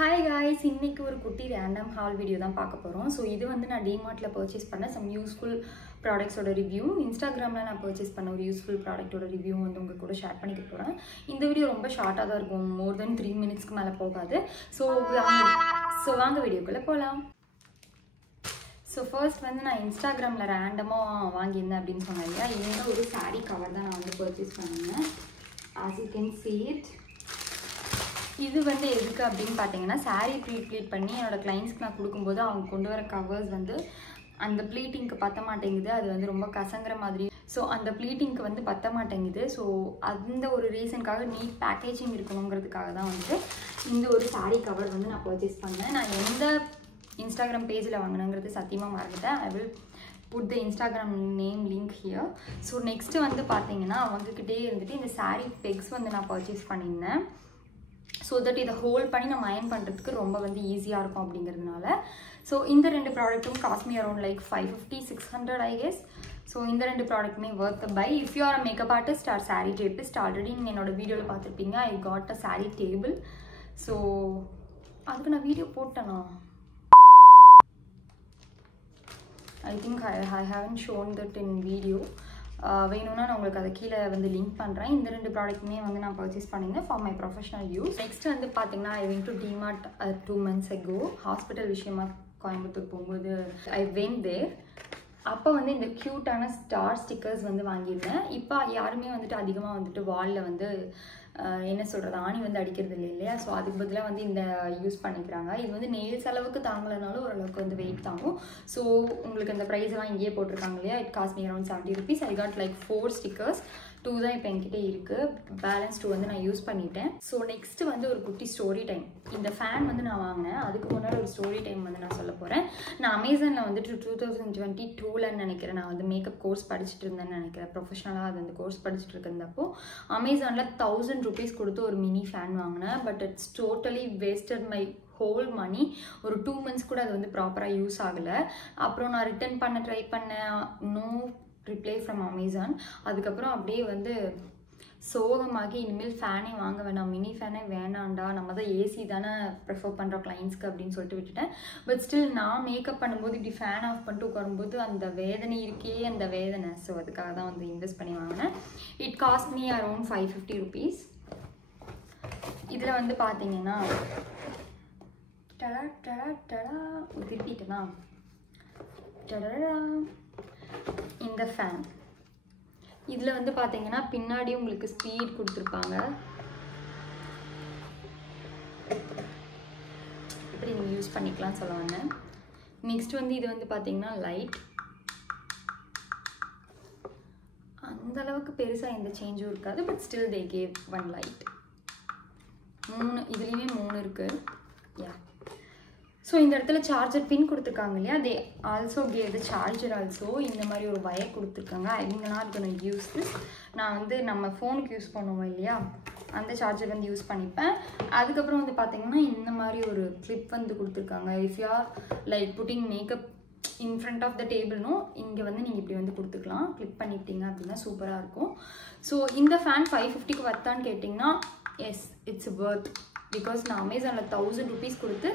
Hi guys, இன்னைக்கு ஒரு குட்டி random haul video தான் பார்க்க போறோம். So இது வந்து நான் DMartல purchase பண்ண some useful products ஓட review. Instagramல நான் purchase பண்ண ஒரு useful product ஓட review வந்து உங்க கூட ஷேர் பண்ணிக்க போறேன். இந்த வீடியோ ரொம்ப ஷார்ட்டா தான் இருக்கும். more than 3 minutesக்கு மேல போகாது. So வாங்க வீடியோக்குள்ள போலாம். So first வந்து நான் Instagramல randomமா வாங்கியிருந்தேன் அப்படினு சொன்னேன் இல்லையா. இந்த ஒரு saree cover தான் நான் வந்து purchase பண்ணேன். As you can see it, இது வந்து எதுக்கு அப்படினு பாத்தீங்கன்னா saree ப்ளீட் பண்ணி என்னோட clientsக்கு நான் கொடுக்கும்போது அவங்க கொண்டு வர கவர்ஸ் வந்து அந்த ப்ளீட்டிங்க்கு பத்த மாட்டேங்குது. அது வந்து ரொம்ப கசங்கற மாதிரி. சோ அந்த ப்ளீட்டிங்க்கு வந்து பத்த மாட்டேங்குது. சோ அந்த ஒரு ரீசன்காக நீட் பேக்கேஜிங் இருக்கணும்ங்கிறதுக்காக தான் வந்து இந்த ஒரு saree கவர் வந்து நான் பர்ச்சேஸ் பண்ணேன். நான் எந்த Instagram பேஜ்ல வாங்குனேங்கிறது சத்தியமா மறந்துட்டேன். I will put the Instagram name link here. So next வந்து பாத்தீங்கன்னா அவங்க கிட்டே இருந்துட்டு இந்த saree pegs வந்து நான் பர்ச்சேஸ் பண்ணினேன். So that இத ஹோல்ட் பண்ணி நம்ம அயர்ன் பண்றதுக்கு ரொம்ப வந்து ஈஸியா இருக்கும் அப்படிங்கிறதுனால. So இந்த ரெண்டு ப்ராடக்ட்டும் cost me around like 550-600 I guess. So இந்த ரெண்டு ப்ராடக்ட்மே worth the buy. If you are a makeup artist or saree drapist, already நீங்க என்னோட வீடியோல பார்த்திருப்பீங்க. I got a saree table. So அதுக்கு நான் video போட்டேனா? I think I haven't shown that in video. வேணும்னா நான் உங்களுக்கு அதை கீழே வந்து லிங்க் பண்ணுறேன். இந்த ரெண்டு ப்ராடக்ட்டுமே வந்து நான் பர்ச்சேஸ் பண்ணியிருந்தேன் for my professional use. Next வந்து பார்த்தீங்கன்னா I went to DMart 2 months ago. Hospital விஷயமா கோயம்புத்தூர் போகும்போது I went there. அப்போ வந்து இந்த க்யூட்டான ஸ்டார் ஸ்டிக்கர்ஸ் வந்து வாங்கியிருந்தேன். இப்போ யாருமே வந்துட்டு அதிகமாக வந்துட்டு வாலில் வந்து என்ன சொல்கிறது ஆணி வந்து அடிக்கிறது இல்லையா. ஸோ அதுக்கு பதிலாக வந்து இந்த யூஸ் பண்ணிக்கிறாங்க. இது வந்து நெயில்ஸ் அளவுக்கு தாங்கலைனாலும் ஓரளவுக்கு வந்து வெயிட் தாங்கும். ஸோ உங்களுக்கு இந்த ப்ரைஸ்லாம் இங்கேயே போட்டிருக்காங்க இல்லையா. It cost me around 70 rupees. I got like 4 stickers. 2 தான் இப்போ என்கிட்ட இருக்குது. பேலன்ஸ் 2 வந்து நான் யூஸ் பண்ணிட்டேன். ஸோ நெக்ஸ்ட் வந்து ஒரு குட்டி ஸ்டோரி டைம். இந்த ஃபேன் வந்து நான் வாங்கினேன். அதுக்கு முன்னாடி ஒரு ஸ்டோரி டைம் வந்து நான் சொல்ல போகிறேன். நான் அமேசானில் வந்துட்டு 2022ல நினைக்கிறேன் நான் வந்து மேக்கப் கோர்ஸ் படிச்சுட்டு இருந்தேன்னு நினைக்கிறேன். ப்ரொஃபஷனலாக அது வந்து கோர்ஸ் படிச்சுட்டு இருந்தப்போ அமேசானில் 1000 rupees கொடுத்து ஒரு மினி ஃபேன் வாங்கினேன். But it's totally wasted my whole money. ஒரு 2 months கூட அது வந்து ப்ராப்பராக யூஸ் ஆகலை. அப்புறம் நான் ரிட்டர்ன் பண்ண ட்ரை பண்ணேன். No reply from Amazon. அதுக்கப்புறம் அப்படியே வந்து சோகமாகி இனிமேல் ஃபேனே வாங்க வேணாம், மினி ஃபேனே வேணாண்டா, நம்ம தான் ஏசி தானே ப்ரிஃபர் பண்ணுறோம் கிளைண்ட்ஸ்க்கு அப்படின்னு சொல்லிட்டு விட்டுட்டேன். பட் ஸ்டில் நான் மேக்கப் பண்ணும்போது இப்படி ஃபேன் ஆஃப் பண்ணிட்டு உட்காரும்போது அந்த வேதனை இருக்கே அந்த வேதனை. ஸோ அதுக்காக தான் வந்து இன்வெஸ்ட் பண்ணி வாங்கினேன். It cost me around 550 rupees. இதில் வந்து பார்த்தீங்கன்னா டடா டடா டடா திருப்பிட்டேனா டடா இந்த ஃபேன். இதில் வந்து பார்த்தீங்கன்னா பின்னாடி உங்களுக்கு ஸ்பீட் கொடுத்துருப்பாங்க. இப்படி நீங்கள் யூஸ் பண்ணிக்கலாம் சொல்ல வந்தேன். நெக்ஸ்ட் வந்து இது வந்து பார்த்தீங்கன்னா லைட். அந்தளவுக்கு பெருசாக எந்த சேஞ்சும் இருக்காது. But still they gave 1 light. 3 இதுலேயுமே 3 இருக்குது. யா. ஸோ இந்த இடத்துல சார்ஜர் பின் கொடுத்துருக்காங்க இல்லையா. They also gave the charger also. இந்த மாதிரி ஒரு வயர் கொடுத்துருக்காங்க. I think not gonna use this. நான் வந்து நம்ம ஃபோனுக்கு யூஸ் பண்ணுவோம் இல்லையா, அந்த சார்ஜர் வந்து யூஸ் பண்ணிப்பேன். அதுக்கப்புறம் வந்து பார்த்தீங்கன்னா இந்த மாதிரி ஒரு கிளிப் வந்து கொடுத்துருக்காங்க. If you are like putting makeup in front of the டேபிள்னும் இங்கே வந்து நீங்கள் இப்படி வந்து கொடுத்துக்கலாம். கிளிக் பண்ணிக்கிட்டீங்க அப்படின்னா சூப்பராக இருக்கும். ஸோ இந்த ஃபேன் 550க்கு வர்த்தான்னு கேட்டிங்கன்னா எஸ் இட்ஸ் வர்த். பிகாஸ் நான் அமேசானில் 1000 rupees கொடுத்து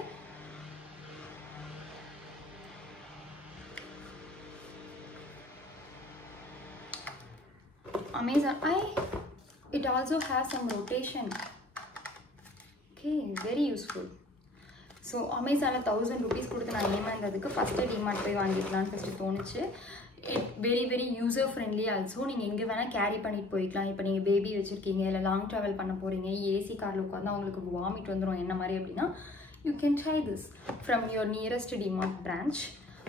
Amazon it also has some rotation. Okay, very useful. So Amazon 1000 rupees கொடுத்து நான் ஏமாந்ததுக்கு ஃபர்ஸ்ட் DMart போய் வாங்கிடலாம்னு ஃபர்ஸ்ட் தோணுச்சு. It very user friendly also. நீங்கள் எங்கே வேணால் கேரி பண்ணிட்டு போய்க்கலாம். இப்போ நீங்கள் பேபி வச்சுருக்கீங்க இல்லை லாங் ட்ராவல் பண்ண போகிறீங்க, ஏசி காரில் உட்காந்து அவங்களுக்கு வாமிட் வந்துடும் என்ன மாதிரி அப்படின்னா you can try this from your nearest DMart branch.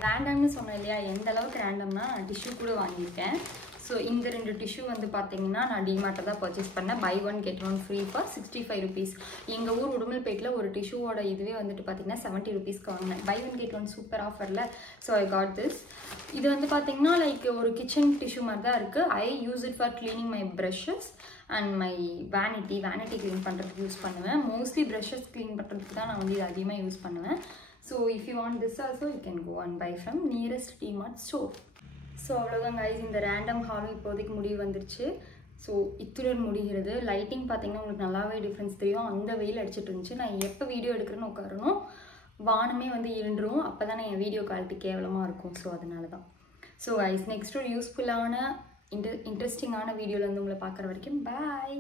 ரேண்டம்னு சொன்னேன் இல்லையா, எந்த அளவுக்கு ரேண்டம்னா டிஷ்யூ கூட வாங்கியிருக்கேன். ஸோ இந்த 2 டிஷ்யூ வந்து பார்த்தீங்கன்னா நான் டிமார்ட்டில் தான் பர்ச்சேஸ் பண்ணேன். Buy 1 get 1 free for 65 rupees. எங்கள் ஊர் உடுமல்பேட்டில் ஒரு டிஷ்யூவோட இதுவே வந்துட்டு பார்த்தீங்கன்னா 70 rupeesக்கு வாங்கினேன். பை 1 get 1 சூப்பர் ஆஃபரில். So I got this. இது வந்து பார்த்தீங்கன்னா லைக் ஒரு கிச்சன் டிஷ்யூ மாதிரி தான் இருக்குது. I use it for cleaning my brushes and my vanity clean பண்ணுறதுக்கு யூஸ் பண்ணுவேன். மோஸ்ட்லி ப்ரஷஸ் க்ளீன் பண்ணுறதுக்கு தான் நான் வந்து இது அதிகமாக யூஸ் பண்ணுவேன். So if you want this also you can go and buy from nearest DMart store. So அவ்வளோதான் கைஸ், இந்த ரேண்டம் ஹாலும் இப்போதைக்கு முடிவு வந்துருச்சு. ஸோ இத்துடன் முடிகிறது. லைட்டிங் பார்த்தீங்கன்னா உங்களுக்கு நல்லாவே டிஃப்ரென்ஸ் தெரியும். அந்த வெயில் அடிச்சிட்டு இருந்துச்சு. நான் எப்போ வீடியோ எடுக்கிறேன்னு உட்காரணும் வானமே வந்து இருண்டுரும். அப்போ தான் என் வீடியோ குவாலிட்டி கேவலமாக இருக்கும். ஸோ அதனால தான். ஸோ கைஸ் நெக்ஸ்ட் ஒரு யூஸ்ஃபுல்லான இன்ட்ரெஸ்டிங்கான வீடியோவில் வந்து உங்களை பார்க்குற வரைக்கும் பாய்.